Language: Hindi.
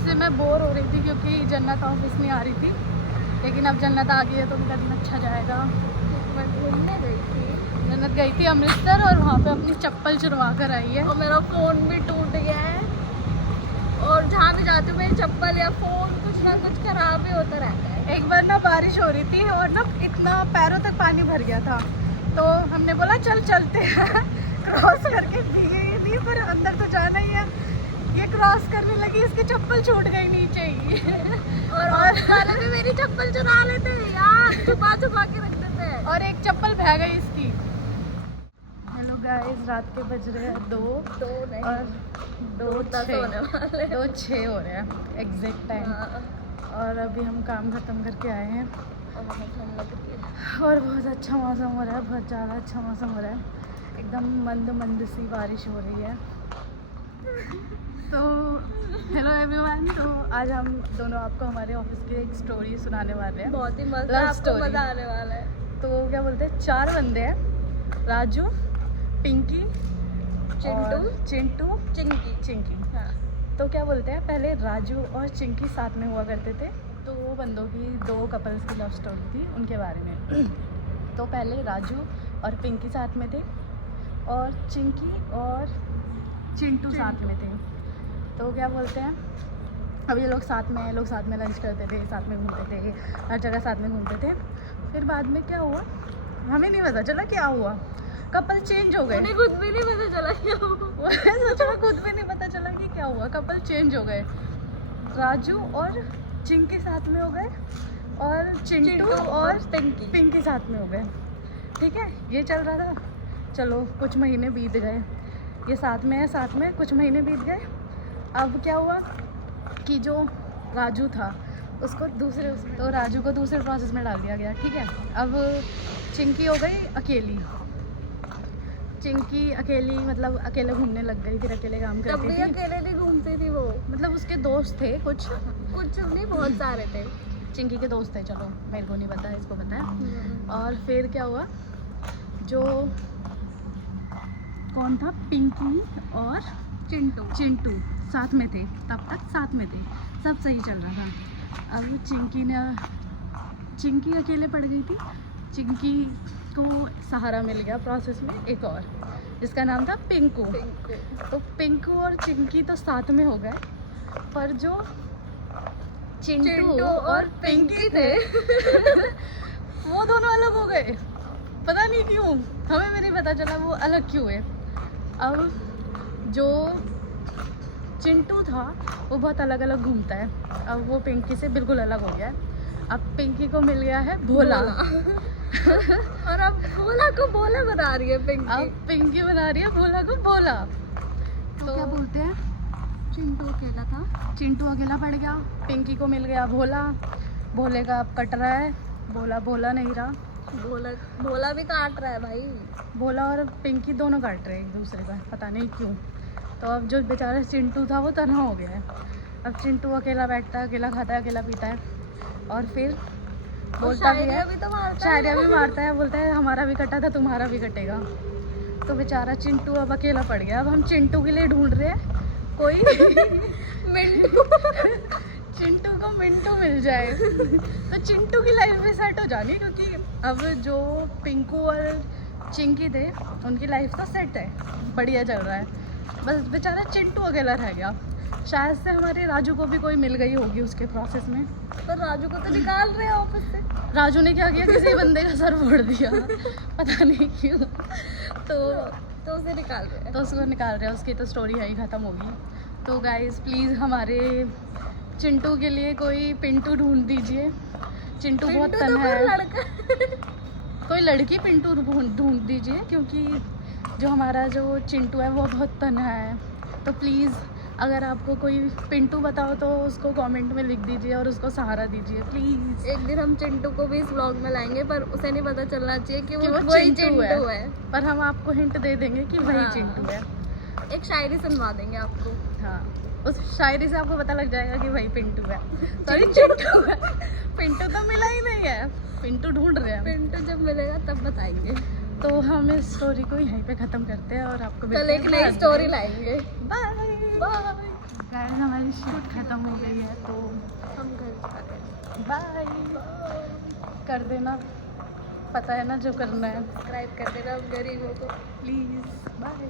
से मैं बोर हो रही थी क्योंकि जन्नत ऑफिस नहीं आ रही थी, लेकिन अब जन्नत आ गई है तो मेरा दिन अच्छा जाएगा। मैं घूमने गई थी जन्नत गई थी अमृतसर और वहाँ पे अपनी चप्पल चुरवा कर आई है। और मेरा फ़ोन भी टूट गया है, और जहाँ भी जाती हूँ मेरी चप्पल या फ़ोन कुछ ना कुछ खराब ही होता रहता है। एक बार ना बारिश हो रही थी और ना इतना पैरों तक पानी भर गया था, तो हमने बोला चल चलते हैं क्रॉस करके भीगे ही थी पर अंदर तो जाना ही है। ये क्रॉस करने लगी, इसकी चप्पल छूट गई नीचे ही और वाले भी मेरी चप्पल चुरा लेते हैं यार, छुपा छुपा के रख देते हैं। और एक चप्पल बह गई इसकी। हेलो गाइस, रात के बज रहे हैं 2 और 2:10 होने वाले हैं। 2:06 हो रहे हैं एग्जैक्ट टाइम। हाँ, और अभी हम काम खत्म करके आए हैं और हमें ठंड लग रही है। और बहुत अच्छा मौसम हो रहा है, बहुत ज़्यादा अच्छा मौसम हो रहा है, एकदम मंद मंद सी बारिश हो रही है। तो हेलो एवरीवन, तो आज हम दोनों आपको हमारे ऑफिस की एक स्टोरी सुनाने वाले हैं। बहुत ही मजा, Love आपको story। मजा आने वाला है। तो क्या बोलते हैं, 4 बंदे हैं, राजू, पिंकी, और चिंटू, चिंकी। हाँ। तो क्या बोलते हैं, पहले राजू और चिंकी साथ में हुआ करते थे। तो वो बंदों की 2 कपल्स की लव स्टोरी थी, उनके बारे में। तो पहले राजू और पिंकी साथ में थे और चिंकी और चिंटू साथ में थे। तो क्या बोलते हैं, अब ये लोग साथ में लंच करते थे, साथ में घूमते थे, हर जगह साथ में घूमते थे। फिर बाद में क्या हुआ हमें नहीं पता चला क्या हुआ, कपल चेंज हो गए। उन्हें खुद भी नहीं पता चला क्या हुआ। सच में खुद भी नहीं पता चला कि क्या हुआ, कपल चेंज हो गए। राजू और चिंकी साथ में हो गए और चिंटू और पिंकी साथ में हो गए। ठीक है, ये चल रहा था। चलो कुछ महीने बीत गए, ये साथ में कुछ महीने बीत गए। अब क्या हुआ कि जो राजू था उसको तो राजू को दूसरे प्रोसेस में डाल दिया गया। ठीक है, अब चिंकी हो गई अकेली। चिंकी अकेली मतलब अकेले घूमने लग गई, फिर अकेले काम तब करती भी थी। अकेले नहीं घूमती थी वो, मतलब उसके दोस्त थे कुछ नहीं बहुत सारे थे। चिंकी के दोस्त थे, चलो मेरे को नहीं पता, इसको पता है। और फिर क्या हुआ, जो कौन था, पिंकी और चिंटू साथ में थे, तब तक साथ में थे, सब सही चल रहा था। अब चिंकी अकेले पड़ गई थी। चिंकी को सहारा मिल गया प्रोसेस में एक और, जिसका नाम था पिंकू। तो पिंकू और चिंकी तो साथ में हो गए, पर जो चिंटू और पिंकी थे वो दोनों अलग हो गए। पता नहीं क्यों, हमें भी नहीं पता चला वो अलग क्यों है। अब जो चिंटू था वो बहुत अलग अलग घूमता है, अब वो पिंकी से बिल्कुल अलग हो गया है। अब पिंकी को मिल गया है भोला और अब भोला को भोला बना रही है पिंकी। अब पिंकी बना रही है भोला को भोला। तो क्या बोलते हैं, चिंटू अकेला था, चिंटू अकेला पड़ गया, पिंकी को मिल गया भोला। भोले का अब कट रहा है, भोला नहीं रहा। भोला भी काट रहा है भाई। भोला और पिंकी दोनों काट रहे हैं एक दूसरे का, पता नहीं क्यों। तो अब जो बेचारा चिंटू था वो तन्हा हो गया है। अब चिंटू अकेला बैठता है, अकेला खाता है, अकेला पीता है, और फिर बोलता भी है, शायरिया भी मारता है, बोलता है हमारा भी कटा था तुम्हारा भी कटेगा। तो बेचारा चिंटू अब अकेला पड़ गया। अब हम चिंटू के लिए ढूंढ रहे हैं कोई मिंटू चिंटू को मिंटू मिल जाए तो चिंटू की लाइफ में सेट हो जानी, क्योंकि अब जो पिंकू और चिंकी थे उनकी लाइफ तो सेट है, बढ़िया चल रहा है, बस बेचारा चिंटू अकेला रह गया। शायद से हमारे राजू को भी कोई मिल गई होगी उसके प्रोसेस में। तो राजू को तो निकाल रहे हैं ऑफिस से। राजू ने क्या किया, किसी बंदे का सर फोड़ दिया पता नहीं क्यों। तो उसे निकाल रहे हैं। तो उसको निकाल रहे हैं, उसकी तो स्टोरी यही ख़त्म होगी। तो गाइस प्लीज़ हमारे चिंटू के लिए कोई पिंटू ढूंढ दीजिए। चिंटू बहुत तन्हा है, कोई लड़की पिंटू ढूंढ दीजिए, क्योंकि जो हमारा जो चिंटू है वो बहुत तन्हा है। तो प्लीज़ अगर आपको कोई पिंटू बताओ तो उसको कमेंट में लिख दीजिए और उसको सहारा दीजिए प्लीज़। एक दिन हम चिंटू को भी इस व्लॉग में लाएंगे, पर उसे नहीं पता चलना चाहिए कि वो वही चिंटू है। पर हम आपको हिंट दे देंगे कि वही हाँ। चिंटू है। एक शायरी सुनवा देंगे आपको। हाँ, उस शायरी से आपको पता लग जाएगा कि वही पिंटू है, सॉरी चिंटू है। पिंटू तो मिला ही नहीं है, पिंटू ढूंढ रहे हैं। पिंटू जब मिलेगा तब बताएंगे। तो हम इस स्टोरी को यहीं पे ख़त्म करते हैं और आपको कल एक नई स्टोरी लाएंगे। Bye bye. गाइस हमारी शूट खत्म हो गई है तो हम घर जा रहे हैं। बाय कर देना, पता है ना जो करना है, सब्सक्राइब कर देना हम गरीबों को। Please bye.